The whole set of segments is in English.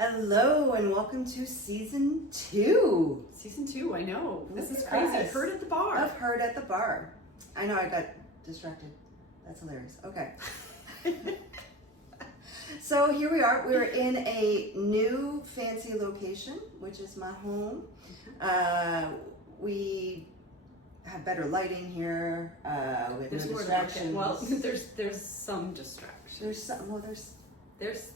Hello and welcome to season 2. Season 2, I know. This Look is at crazy. us. Heard at the bar. I've heard at the bar. I know I got distracted. That's hilarious. Okay. So here we are. We're in a new fancy location, which is my home. We have better lighting here. We have There's no more to look at. distractions. Well, there's some distraction. There's some. Well, there's some.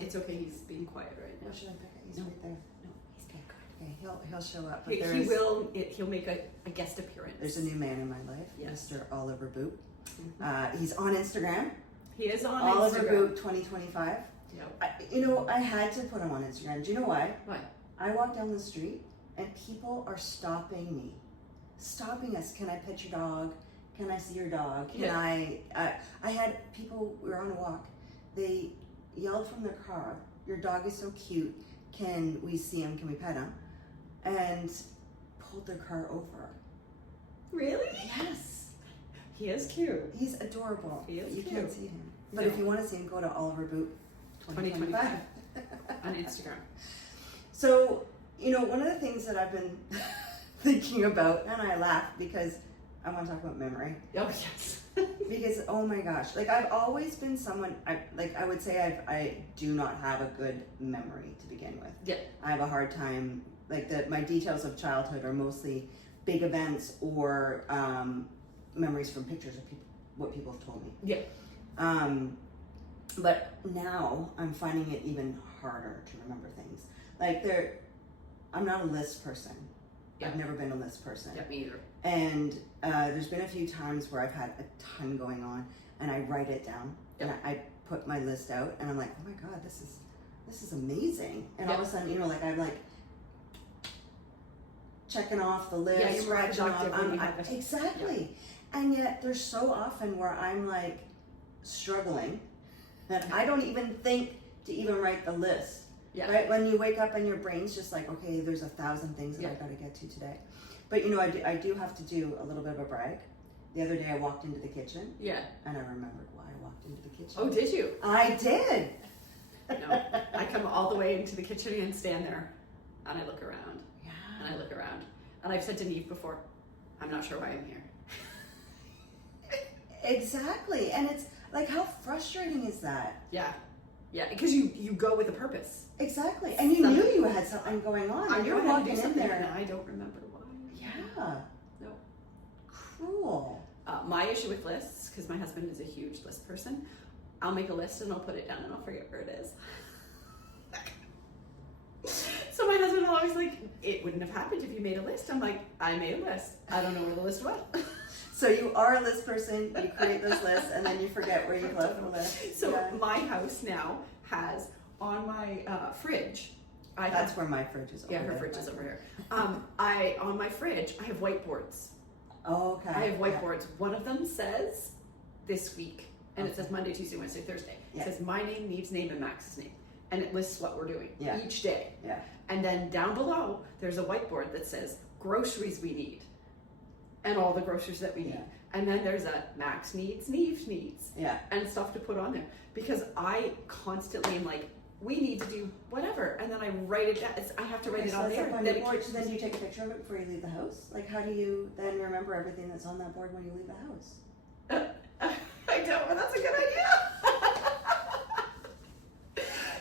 It's okay. He's being quiet right now. Where should I pick it? He's No. right there. No, he's being good. Okay, he'll show up. But He will. He'll make a guest appearance. There's a new man in my life, Yes. Mr. Oliver Boot. He's on Instagram. He is on Oliver Instagram. Boot 2025. Yep. I had to put him on Instagram. Do you know why? Why? I walk down the street and people are stopping me. Stopping us. Can I pet your dog? Can I see your dog? Can I had people, we were on a walk. They yelled from their car, "Your dog is so cute. Can we see him? Can we pet him?" And pulled their car over. Really? Yes. He is cute. He's adorable. He is You cute. can't see him. But No. if you want to see him, go to Oliver Boot 2025. On Instagram. So, one of the things that I've been thinking about, and I laugh because I want to talk about memory. Oh yes. Because, oh my gosh, I've always been someone, I would say I do not have a good memory to begin with. Yeah. I have a hard time, my details of childhood are mostly big events or memories from pictures of what people have told me. Yeah. But now I'm finding it even harder to remember things. I'm not a list person. Yeah. I've never been a list person. Yeah, me either. And there's been a few times where I've had a ton going on, and I write it down, and I put my list out, and I'm like, oh my god, this is amazing. And all of a sudden, I'm checking off the list, Yeah, you're more scratching off. productive when you have it. Exactly. Yeah. And yet there's so often where I'm struggling that I don't even think to even write the list. Yeah. Right? When you wake up and your brain's just okay, there's 1,000 things that I got to get to today. But I do have to do a little bit of a brag. The other day I walked into the kitchen. Yeah. And I rememred why I walked into the kitchen. Oh, did you? I did. No. I come all the way into the kitchen and stand there, and I look around. Yeah. And I look around. And I've said to Neve before, I'm not sure why I'm here. Exactly. And it's how frustrating is that? Yeah. Yeah, because you go with a purpose. Exactly. And you knew you had something going on. I and knew you're I had to walking do something, in there. and I don't remember why. Yeah. No. Cruel. My issue with lists, because my husband is a huge list person, I'll make a list and I'll put it down and I'll forget where it is. So my husband will always it wouldn't have happened if you made a list. I'm like, I made a list. I don't know where the list went. So you are a list person, you create this list, and then you forget where you've left the list. So my house now has on my fridge. That's where my fridge is over Yeah, her there. fridge is over here. On my fridge, I have whiteboards. Oh, okay. I have whiteboards. One of them says this week, and it says Monday, Tuesday, Wednesday, Thursday. It says my name, Neve's name, and Max's name. And it lists what we're doing each day. Yeah. And then down below, there's a whiteboard that says groceries we need. And all the groceries that we need. And then there's a Max needs, Neve needs. Yeah. And stuff to put on there. Because I constantly am we need to do whatever. And then I write it down. I have to write it on there. Then do you take a picture of it before you leave the house? How do you then remember everything that's on that board when you leave the house? I don't, but that's a good idea.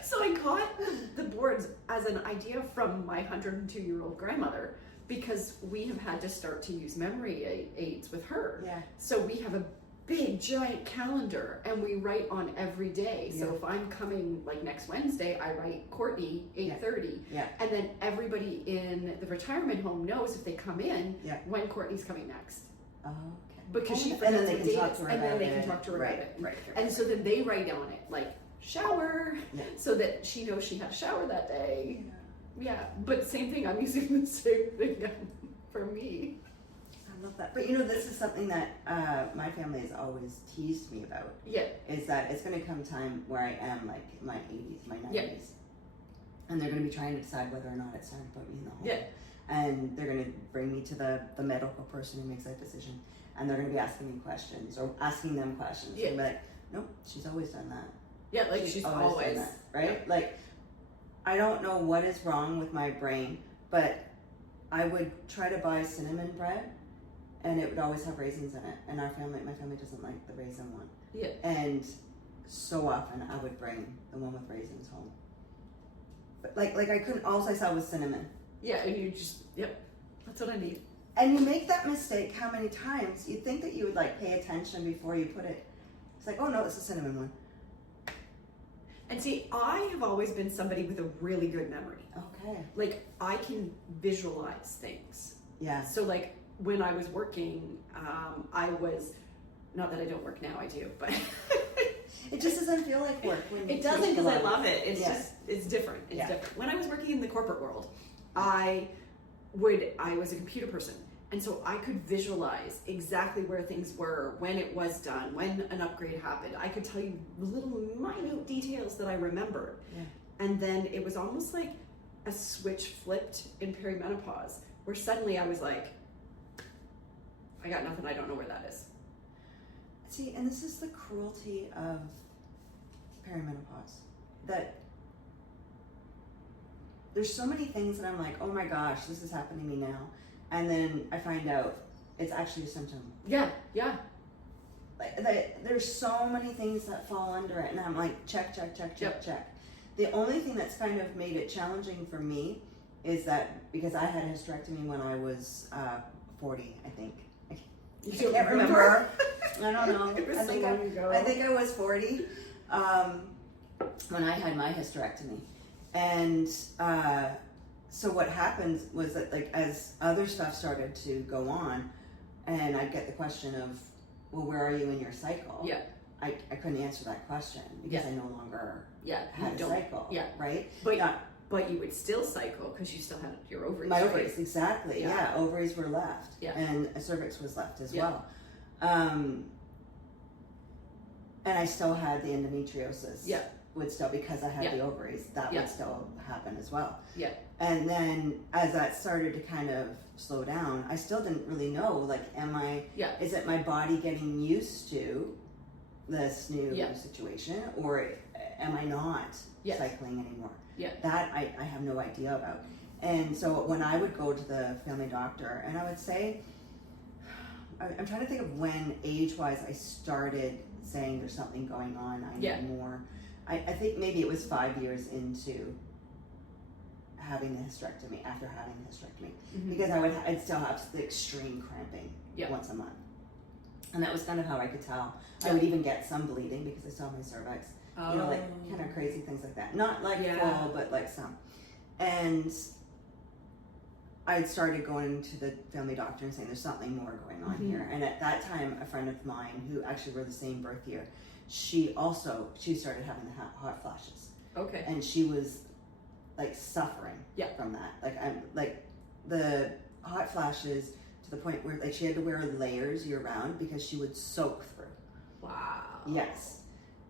So I got the boards as an idea from my 102-year-old grandmother, because we have had to start to use memory aids with her. Yeah. So we have a big giant calendar and we write on every day. So if I'm coming next Wednesday, I write Courtney 8:30. Yeah. And then everybody in the retirement home knows if they come in when Courtney's coming next. Oh, okay. Because she and forgets then they what can date talk it is, to her and then about they it. can talk to her about it. Right. And so then they write on it shower, so that she knows she had a shower that day. Yeah, but same thing. I'm using the same thing for me. I love that. But this is something that my family has always teased me about. Yeah. Is that it's going to come time where I am in my 80s, my 90s, and they're going to be trying to decide whether or not it's time to put me in the home. Yeah. And they're going to bring me to the medical person who makes that decision, and they're going to be asking me questions or asking them questions. Yeah. And be nope, she's always done that. Yeah, she's always done that, right? I don't know what is wrong with my brain, but I would try to buy cinnamon bread, and it would always have raisins in it. And my family doesn't like the raisin one. Yeah. And so often I would bring the one with raisins home. But like I couldn't. All I saw was cinnamon. Yeah, and you just that's what I need. And you make that mistake how many times? You'd think that you would like pay attention before you put it. It's like, oh no, it's a cinnamon one. And see, I have always been somebody with a really good memory. Okay. Like, I can visualize things. Yeah. So, like, when I was working, I was, not that I don't work now, I do, but. It just doesn't feel like work. When it doesn't, because I love it. It's yeah. just, it's different. It's yeah. different. When I was working in the corporate world, I was a computer person. And so I could visualize exactly where things were, when it was done, when an upgrade happened. I could tell you little minute details that I remembered. Yeah. And then it was almost like a switch flipped in perimenopause, where suddenly I was like, I got nothing, I don't know where that is. See, and this is the cruelty of perimenopause. That there's so many things that I'm like, oh my gosh, this is happening to me now. And then I find out it's actually a symptom. Yeah, yeah. Like, there's so many things that fall under it, and I'm like, check. The only thing that's kind of made it challenging for me is that because I had a hysterectomy when I was 40, I think. I can't remember. I don't know. It was so long ago. I think I was 40 when I had my hysterectomy, and. So what happened was that, like, as other stuff started to go on, and I'd get the question of, well, where are you in your cycle? Yeah. I couldn't answer that question because I no longer had a cycle. Yeah. Right? But you would still cycle because you still had your ovaries. My ovaries, exactly. Yeah. Ovaries were left. Yeah. And a cervix was left as well. And I still had the endometriosis. Yeah. Would still, because I had the ovaries, that would still happen as well. Yeah. And then as that started to kind of slow down, I still didn't really know, like, is it my body getting used to this new situation, or am I not cycling anymore? Yeah. That I have no idea about. And so when I would go to the family doctor, and I would say, I'm trying to think of when age-wise I started saying there's something going on, I need more. I think maybe it was 5 years into having the hysterectomy, after having the hysterectomy, because I'd still have the extreme cramping once a month. And that was kind of how I could tell. I would even get some bleeding because I still have my cervix. You know, like kind of crazy things like that. Not like full, but like some. And I had started going to the family doctor and saying there's something more going on here. And at that time, a friend of mine who actually were the same birth year, she started having the hot flashes. Okay. And she was like suffering from that. Like the hot flashes to the point where like she had to wear layers year round because she would soak through. Wow. Yes.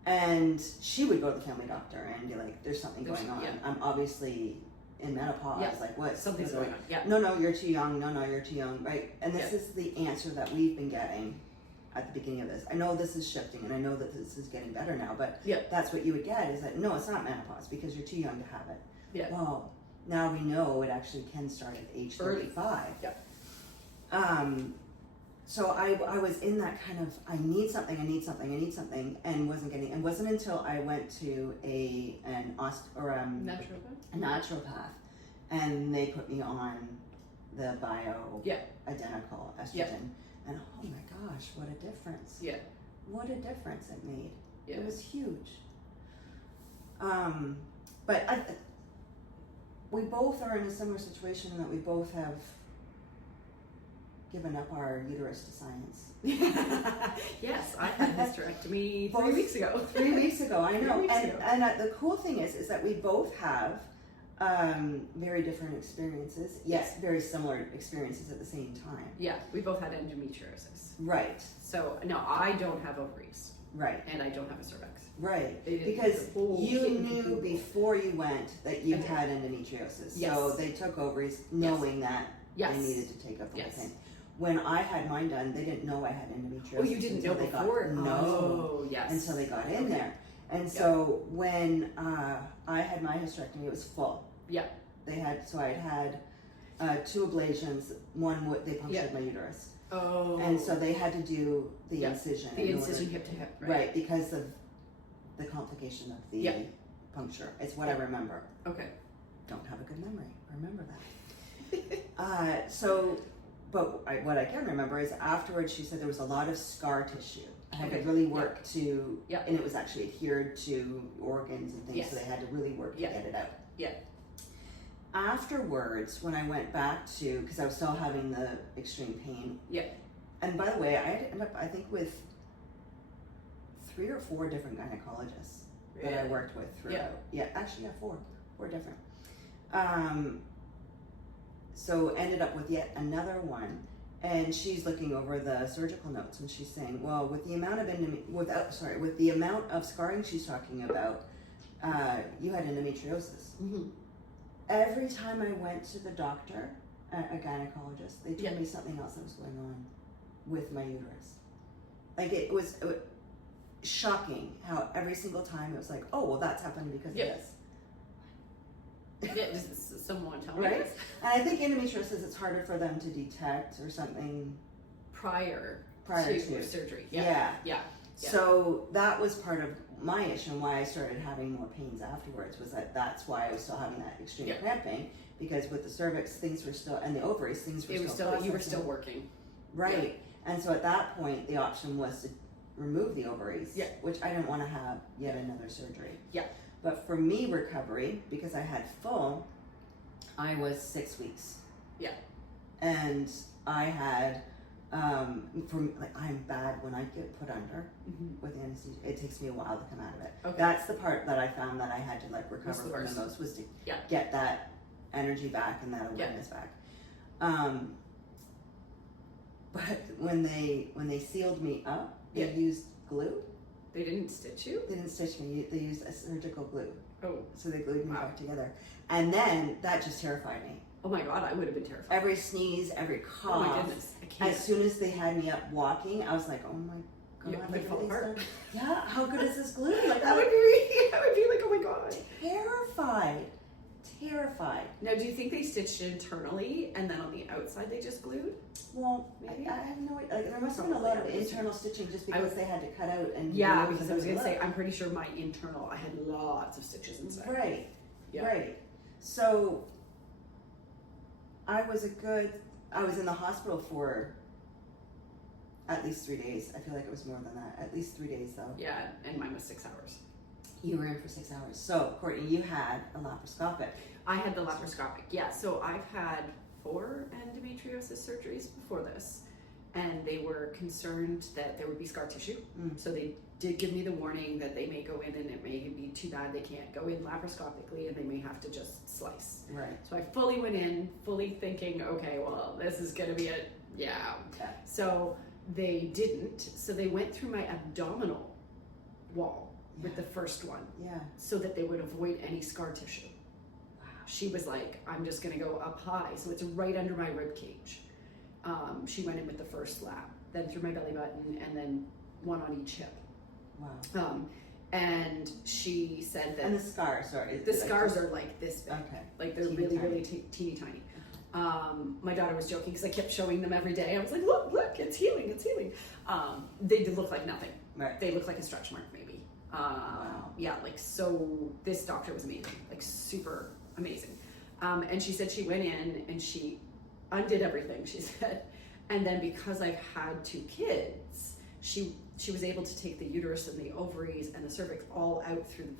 And she would go to the family doctor and be like, there's something going on. I'm obviously in menopause. Like what? Something's going on. Yeah. No, you're too young. No, you're too young. Right. And this is the answer that we've been getting at the beginning of this. I know this is shifting and I know that this is getting better now, but that's what you would get is that, no, it's not menopause because you're too young to have it. Yeah. Well, now we know it actually can start at age 35. Yeah. So I was in that kind of, I need something, and wasn't getting, and wasn't until I went to a naturopath, and they put me on the bioidentical estrogen. And oh my gosh, what a difference. Yeah. What a difference it made. Yeah. It was huge. But we both are in a similar situation in that we both have given up our uterus to science. Yes, I had a hysterectomy 3 weeks ago. 3 weeks ago, I know. And the cool thing is that we both have very different experiences, yes, very similar experiences at the same time. Yeah, we both had endometriosis. Right. So, no, I don't have ovaries. Right. And I don't have a cervix. Right. Because you knew before you went that you had endometriosis. Yes. So they took ovaries knowing that they needed to take up the whole thing. When I had mine done, they didn't know I had endometriosis. Oh, you didn't know before? No. Oh, yes. Until they got in there. And so when I had my hysterectomy, it was full. Yeah. I had 2 ablations. One, they punctured my uterus. Oh. And so they had to do the incision. The incision hip to hip, right? Right, because of the complication of the puncture. It's what I remember. Okay. Don't have a good memory. Remember that. What I can remember is afterwards she said there was a lot of scar tissue. I had to really work to, and it was actually adhered to organs and things, so they had to really work to get it out. Yeah. Afterwards, when I went back to, because I was still having the extreme pain. Yeah. And by the way, I ended up, I think, with 3 or 4 different gynecologists that I worked with throughout. Yeah, actually, 4 different. So ended up with yet another one, and she's looking over the surgical notes, and she's saying, well, with the amount of scarring she's talking about, you had endometriosis. Mm-hmm. Every time I went to the doctor, a gynecologist, they told me something else that was going on with my uterus. Like it was shocking how every single time it was like, oh, well, that's happened because of this. Yeah, does someone tell me right? this? And I think endometriosis, it's harder for them to detect or something prior to surgery. Yeah. So that was part of my issue and why I started having more pains afterwards, was that's why I was still having that extreme cramping, because with the cervix, things were still, and the ovaries, things were still you were still working. Right. And so at that point, the option was to remove the ovaries, which I didn't want to have yet another surgery. Yeah. But for me, recovery, because I had full, I was 6 weeks. Yeah. And I had, I'm bad when I get put under with anesthesia. It takes me a while to come out of it. Okay. That's the part that I found that I had to recover from the most, was to get that energy back and that awareness back. But when they sealed me up, they used glue. They didn't stitch you? They didn't stitch me. They used a surgical glue. Oh. So they glued me back together. And then that just terrified me. Oh my God, I would have been terrified. Every sneeze, every cough. Oh my goodness, I can't. As soon as they had me up walking, I was like, oh my God. You'd fall apart. Yeah, how good is this glue? Like I would be like, oh my God. Terrified. Now, do you think they stitched internally and then on the outside they just glued? Well, maybe. I have no idea. There must have been a lot of internal stitching just because they had to cut out and because I was going to say, I'm pretty sure my internal, I had lots of stitches inside. Right. Yeah. Right. So I was in the hospital for at least 3 days. I feel like it was more than that. At least 3 days though. Yeah, and mine was 6 hours. You were in for 6 hours. So, Courtney, you had a laparoscopic. I had the laparoscopic, yeah. So I've had 4 endometriosis surgeries before this, and they were concerned that there would be scar tissue. So they did give me the warning that they may go in and it may be too bad they can't go in laparoscopically and they may have to just slice. Right. So I fully went in, fully thinking, okay, well, this is going to be So they didn't. So they went through my abdominal wall with the first one, so that they would avoid any scar tissue. Wow. She was like, I'm just going to go up high, so it's right under my rib cage. She went in with the first lap, then through my belly button, and then one on each hip. Wow. And she said that. And the scars are like this big. Okay. Like they're really teeny tiny. My daughter was joking because I kept showing them every day. I was like, look, it's healing. They did look like nothing. Right. They looked like a stretch mark, maybe. Wow. Yeah, so this doctor was amazing, super amazing. And she said she went in and she undid everything, she said. And then because I've had 2 kids, she was able to take the uterus and the ovaries and the cervix all out through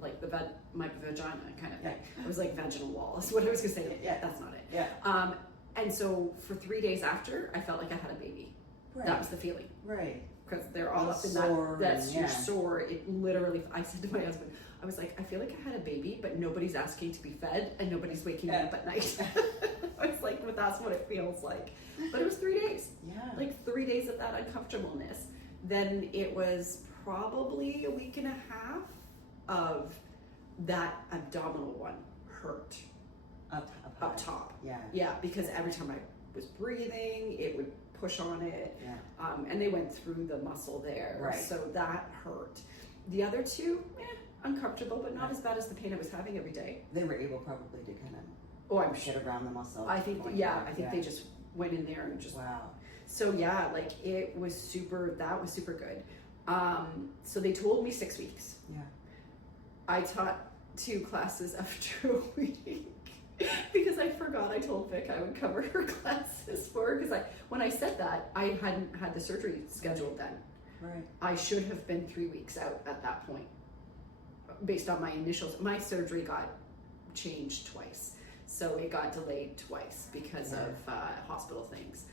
my vagina kind of thing. It was like vaginal wall is what I was going to say. Yeah, that's not it. Yeah. And so for 3 days after, I felt like I had a baby. Right. That was the feeling. Right. Because they're all up in that's your sore. It literally, I said to my husband, I was like, I feel like I had a baby, but nobody's asking to be fed and nobody's waking me up at night. I was like, but that's what it feels like. But it was 3 days. Yeah. 3 days of that uncomfortableness. Then it was probably a week and a half of that abdominal one hurt. Up top. Yeah. Yeah, because every time I was breathing, it would push on it. Yeah. And they went through the muscle there. Right. So that hurt. The other two, uncomfortable, but not as bad as the pain I was having every day. They were able probably to kind of I'm get around the muscle. I think, they just went in there and just. Wow. So yeah, like that was super good. So they told me 6 weeks. Yeah. I taught 2 classes after a week because I forgot I told Vic I would cover her classes for her, because when I said that, I hadn't had the surgery scheduled then. Right. I should have been 3 weeks out at that point based on my initials. My surgery got changed twice, so it got delayed twice because of hospital things.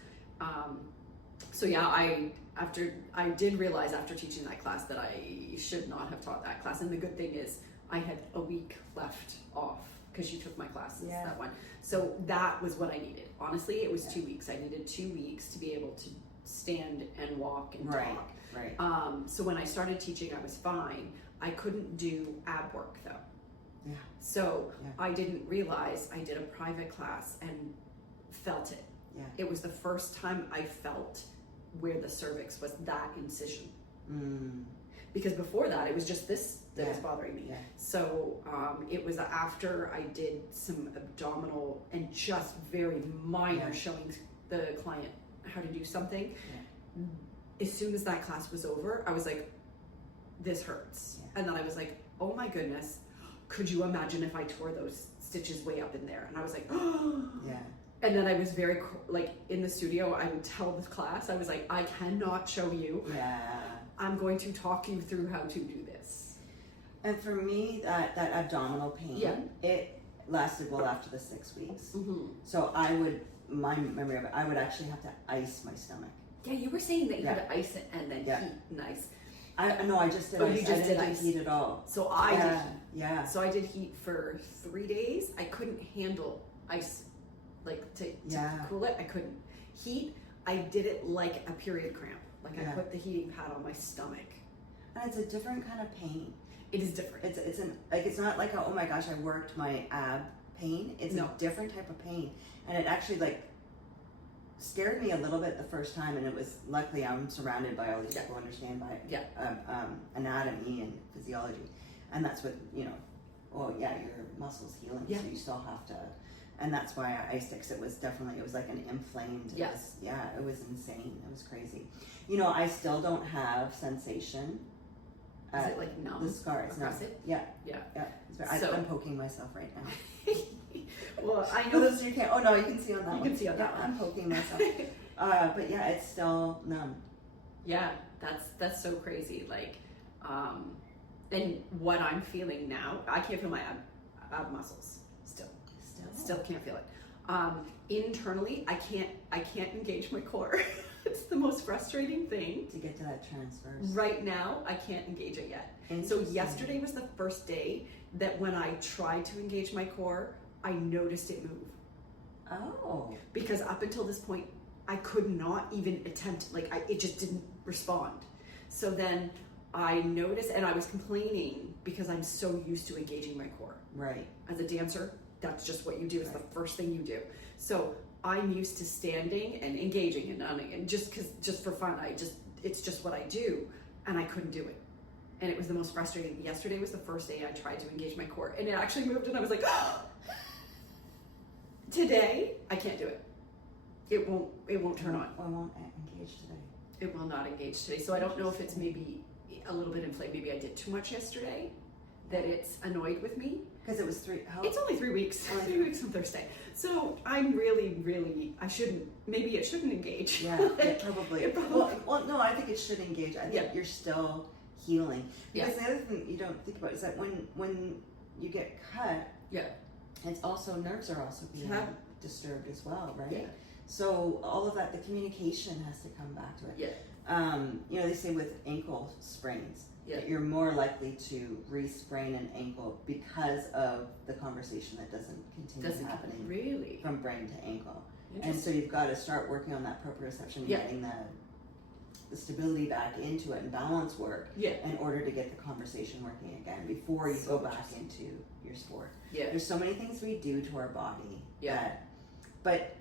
So yeah, I did realize after teaching that class that I should not have taught that class. And the good thing is I had a week left off because you took my classes, that one. So that was what I needed. Honestly, it was 2 weeks. I needed 2 weeks to be able to stand and walk and talk. Right. So when I started teaching, I was fine. I couldn't do ab work though. Yeah. So I didn't realize I did a private class and felt it. Yeah. It was the first time I felt where the cervix was that incision. Because before that, it was just this that was bothering me. Yeah. So it was after I did some abdominal and just very minor showing the client how to do something. Yeah. As soon as that class was over, I was like, this hurts. Yeah. And then I was like, oh my goodness, could you imagine if I tore those stitches way up in there? And I was like, oh. Yeah. And then I was very, in the studio, I would tell the class, I was like, I cannot show you. Yeah. I'm going to talk you through how to do this. And for me, that abdominal pain, it lasted well after the 6 weeks. Mm-hmm. So my memory of it, I would actually have to ice my stomach. Yeah, you were saying that you had to ice it and then heat and ice. I just did ice. I didn't do heat at all. So I did heat. Yeah. So I did heat for 3 days. I couldn't handle ice, to cool it. I couldn't. Heat, I did it like a period cramp. I put the heating pad on my stomach. And it's a different kind of pain. It is different. It's not like oh my gosh, I worked my ab pain. It's a different type of pain, and it actually scared me a little bit the first time. And it was, luckily I'm surrounded by all these people who understand anatomy and physiology, and that's what your muscles healing. So you still have to. And that's why I iced it, because it was like an inflamed. Yes. It was insane. It was crazy. I still don't have sensation. Is it numb? The scars. Across it? Yeah. Yeah. I'm poking myself right now. Well, I know. For those you can't. Oh no, you can see on that one. You can see on that one. I'm poking myself. But yeah, it's still numb. Yeah, that's so crazy. And what I'm feeling now, I can't feel my ab muscles. Still can't feel it. Internally, I can't engage my core. It's the most frustrating thing. To get to that transverse. Right now, I can't engage it yet. So yesterday was the first day that when I tried to engage my core, I noticed it move. Oh. Because up until this point, I could not even attempt, it just didn't respond. So then I noticed, and I was complaining because I'm so used to engaging my core. Right. As a dancer, that's just what you do. It's the first thing you do. So I'm used to standing and engaging and just for fun. It's just what I do, and I couldn't do it. And it was the most frustrating. Yesterday was the first day I tried to engage my core, and it actually moved, and I was like, oh! Today, I can't do it. It won't turn on. I won't engage today. It will not engage today. So I don't know if it's maybe a little bit inflamed. Maybe I did too much yesterday, that it's annoyed with me. Because it was It's only 3 weeks. 3 weeks on Thursday. So I'm really, maybe it shouldn't engage. Yeah, probably. Well, no, I think it should engage. I think you're still healing. Because the other thing you don't think about is that when you get cut, it's also, nerves are also being disturbed as well, right? Yeah. So all of that, the communication has to come back to it. Yeah. They say with ankle sprains, that you're more likely to re-sprain an ankle because of the conversation that doesn't continue happening. Really? From brain to ankle. And so you've got to start working on that proprioception, getting the stability back into it and balance work in order to get the conversation working again before you go back into your sport. Yeah. There's so many things we do to our body but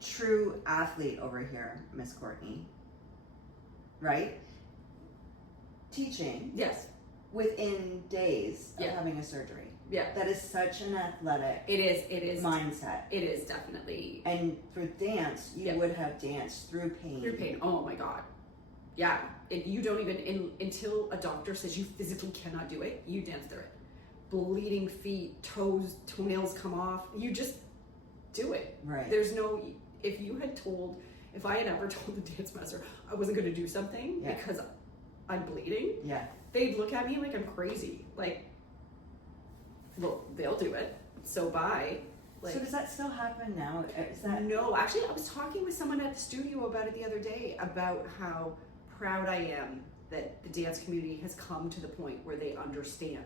true athlete over here, Miss Courtney, right? Teaching. Yes. within days of Yeah. having a surgery. Yeah. That is such an athletic It is mindset. It is definitely. And for dance, you Yeah. would have danced through pain. Through pain. Oh my God. Yeah. You don't even, until a doctor says you physically cannot do it, you dance through it. Bleeding feet, toenails come off. You just do it. Right. There's no, if I had ever told the dance master I wasn't going to do something Yeah. because I'm bleeding, Yeah. they'd look at me like I'm crazy. Like, well, they'll do it. So bye. Like, So does that still happen now? Is that no, actually, I was talking with someone at the studio about it the other day about how proud I am that the dance community has come to the point where they understand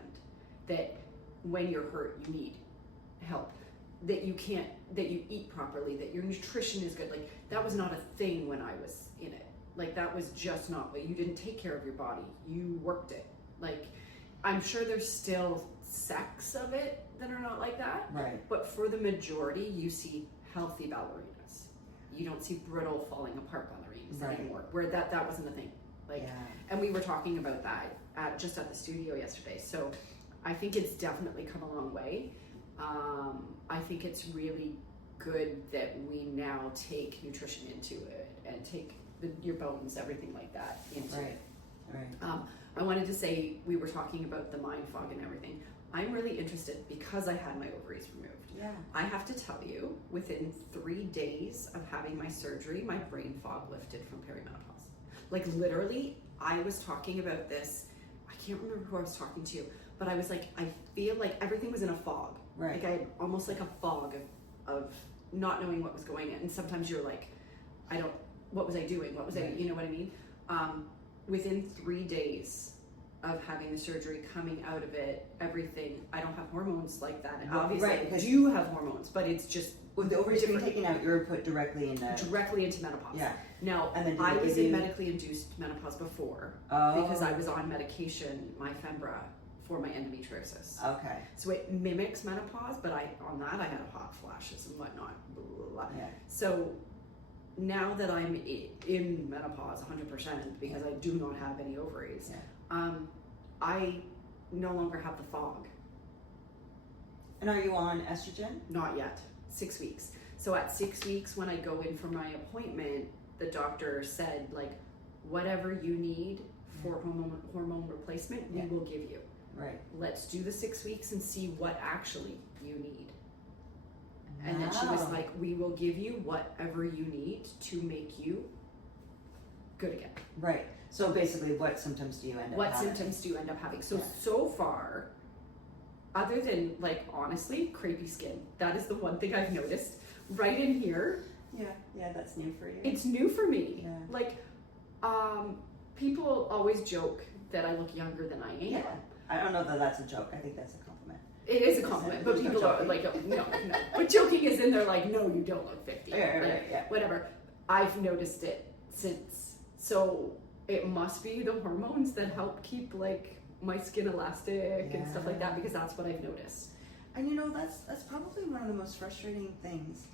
that when you're hurt, you need help, that you eat properly, that your nutrition is good. Like, that was not a thing when I was in it. Like, that was just not, you didn't take care of your body. You worked it. Like, I'm sure there's still sects of it that are not like that. right? But for the majority, you see healthy ballerinas. You don't see brittle falling apart ballerinas Right. anymore. Where that wasn't a thing. Like, Yeah. and we were talking about that just at the studio yesterday. So I think it's definitely come a long way. I think it's really good that we now take nutrition into it and take your bones, everything like that into Right. it. Right. I wanted to say, we were talking about the mind fog and everything. I'm really interested because I had my ovaries removed. Yeah. I have to tell you, within 3 days of having my surgery, my brain fog lifted from perimenopause. Like, literally, I was talking about this, I can't remember who I was talking to, but I was like, I feel like everything was in a fog. Right. Like, I had almost like a fog of not knowing what was going on. And sometimes you're like, what was I doing? What was Right. you know what I mean? Within 3 days of having the surgery, coming out of it, everything, I don't have hormones like that. And Well, obviously, right, I because do have hormones, but it's just With the ovaries being different. taken out, you were put directly into Directly into menopause. Yeah. Now, And then did I they was give in you- medically induced menopause before Oh. because I was on medication, my Fembra, for my endometriosis. Okay. So it mimics menopause, but I had hot flashes and whatnot. Blah, blah, blah. Yeah. So now that I'm in menopause 100% because I do not have any ovaries, Yeah. I no longer have the fog. And are you on estrogen? Not yet. 6 weeks. So at 6 weeks, when I go in for my appointment, the doctor said, like, whatever you need for hormone replacement, Yeah. we will give you. Right. Let's do the 6 weeks and see what actually you need. And then she was Wow. like, we will give you whatever you need to make you good again. Right. So basically, what symptoms do you end up What having? symptoms do you end up having? So, Yeah. so far, other than, like, honestly, crepey skin, that is the one thing I've noticed. Right in here, Yeah. Yeah, that's new for you. it's new for me. Yeah. Like, people always joke that I look younger than I am. Yeah. I don't know that that's a joke. I think that's a compliment. It is a compliment, but There's no people are joking. like, no. But joking is in there like, no, you don't look 50. Yeah, Like, right, yeah. Whatever. I've noticed it since. So it must be the hormones that help keep, like, my skin elastic and stuff like that, because that's what I've noticed. And you know, that's probably one of the most frustrating things.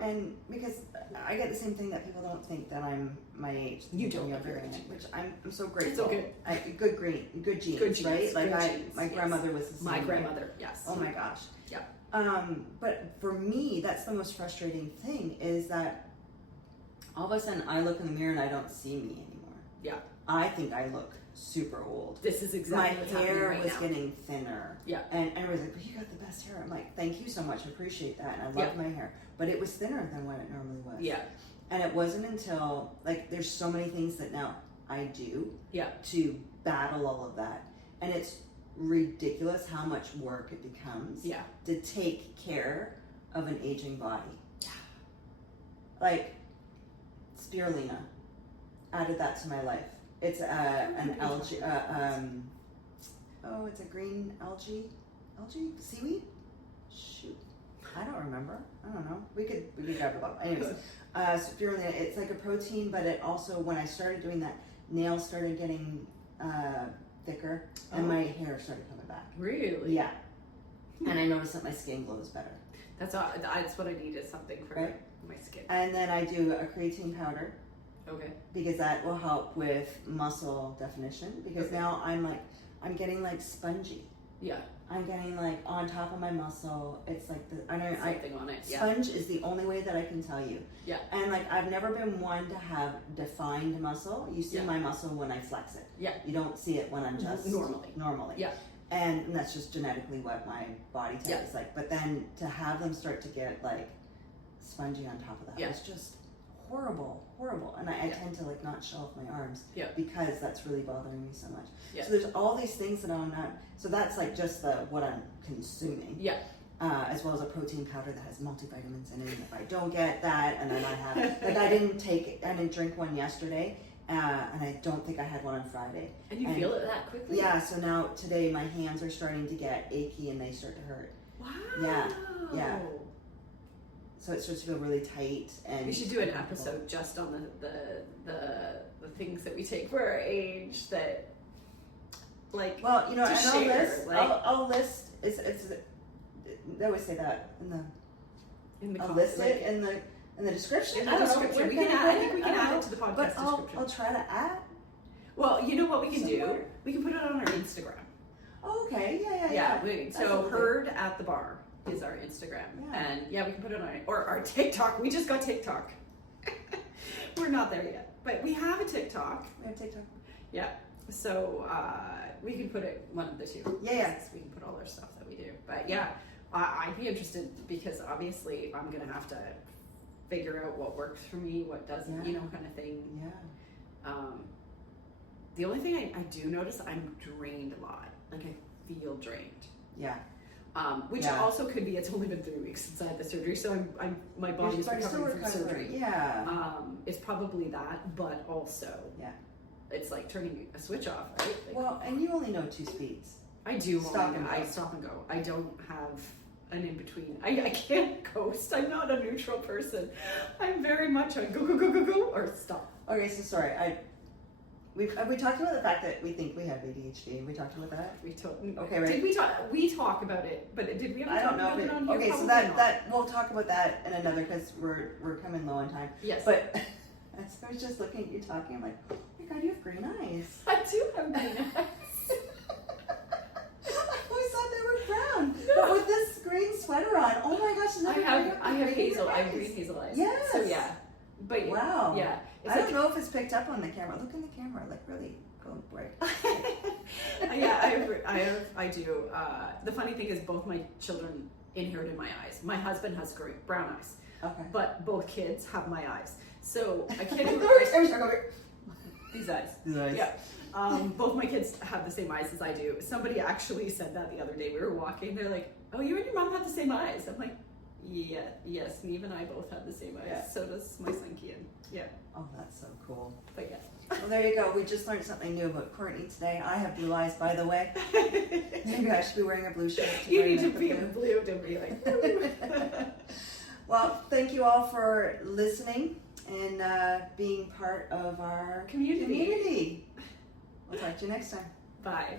And because I get the same thing that people don't think that I'm my age. You They don't think look your I'm age. which I'm so grateful. okay. Good genes, Good genes, right? Like good genes, my yes. grandmother was the same. My way. grandmother, yes. Oh my gosh. Yeah. But for me, that's the most frustrating thing is that all of a sudden I look in the mirror and I don't see me anymore. Yeah. I think I look super old. This is exactly what's My happening hair right was now. getting thinner. Yeah. And everyone's like, but you got the best hair. I'm like, thank you so much. I appreciate that. And I love my hair. But it was thinner than what it normally was. Yeah. And it wasn't until, like, there's so many things that now I do Yeah. to battle all of that. And it's ridiculous how much work it becomes Yeah. to take care of an aging body. Yeah. Like, spirulina. Added that to my life. It's an algae, it's a green algae, seaweed? Shoot, I don't remember. I don't know. We could grab it up. Anyways, spirulina, it's like a protein, but it also, when I started doing that, nails started getting thicker, and my hair started coming back. Really? Yeah. And I noticed that my skin glows better. That's what I need is something for Right. my skin. And then I do a creatine powder, Okay. because that will help with muscle definition, because Okay. now I'm like, I'm getting like spongy. Yeah. I'm getting like on top of my muscle. It's like Something on it. Yeah. Sponge is the only way that I can tell you. Yeah. And like I've never been one to have defined muscle. You see my muscle when I flex it. Yeah. You don't see it when I'm just normally. Yeah. And that's just genetically what my body type is like. But then to have them start to get like spongy on top of that was just horrible. And I tend to like not show off my arms because that's really bothering me so much. So there's all these things that I'm not. So that's like just what I'm consuming. Yeah. As well as a protein powder that has multivitamins in it. And if I don't get that, and then I have like I didn't drink one yesterday. And I don't think I had one on Friday. And you feel it that quickly? Yeah, so now today my hands are starting to get achy and they start to hurt. Wow. Yeah. So it starts to feel really tight. And we should do an episode just on the things that we take for our age that, like, well, you know, and share, I'll list, they always say that I'll list it in the description. In the description. I think we can add it to the podcast but description. I'll try to add. Well, you know what we can do? We can put it on our Instagram. Oh, okay. Yeah. So Heard at the Bar is our Instagram. Yeah. And we can put it on our TikTok. We just got TikTok. We're not there yet. But we have a TikTok. We have TikTok. Yeah. So we can put it one of the two. Yeah. We can put all our stuff that we do. But yeah, I'd be interested because obviously I'm going to have to figure out what works for me, what doesn't, you know, kind of thing. Yeah. The only thing I do notice, I'm drained a lot. Like I feel drained. Yeah. Which also could be, it's only been 3 weeks since I had the surgery, so my body's recovering from surgery. Yeah. It's probably that, but also it's like turning a switch off, right? Like, well, and you only know 2 speeds. I do. Stop and go. I stop and go. I don't have an in between. I can't coast. I'm not a neutral person. I'm very much a go or stop. Okay, so sorry. Have we talked about the fact that we think we have ADHD? We talked about that? Okay, right. Did we talk? We talk about it, but did we ever talk about it on here? Okay, so that we'll talk about that in another because we're coming low on time. Yes. But as I was just looking at you talking, I'm like, oh my god, you have green eyes. I do have green eyes. I always thought they were brown, but with this green sweater on, oh my gosh! I have hazel. I have green hazel eyes. Yes. So yeah. But wow. Yeah. I don't know if it's picked up on the camera. Look in the camera, like really go bright. I do. The funny thing is both my children inherited my eyes. My husband has brown eyes. Okay. But both kids have my eyes. So a kid these eyes. Yeah. Both my kids have the same eyes as I do. Somebody actually said that the other day. We were walking. They're like, "Oh, you and your mom have the same eyes." I'm like, yes, Neve and I both have the same eyes. Yeah. So does my son Kian. Yeah. Oh, that's so cool. But yeah. Well, there you go. We just learned something new about Courtney today. I have blue eyes, by the way. Maybe I should be wearing a blue shirt. You need to be blue to be like. Well, thank you all for listening and being part of our community. We'll talk to you next time. Bye.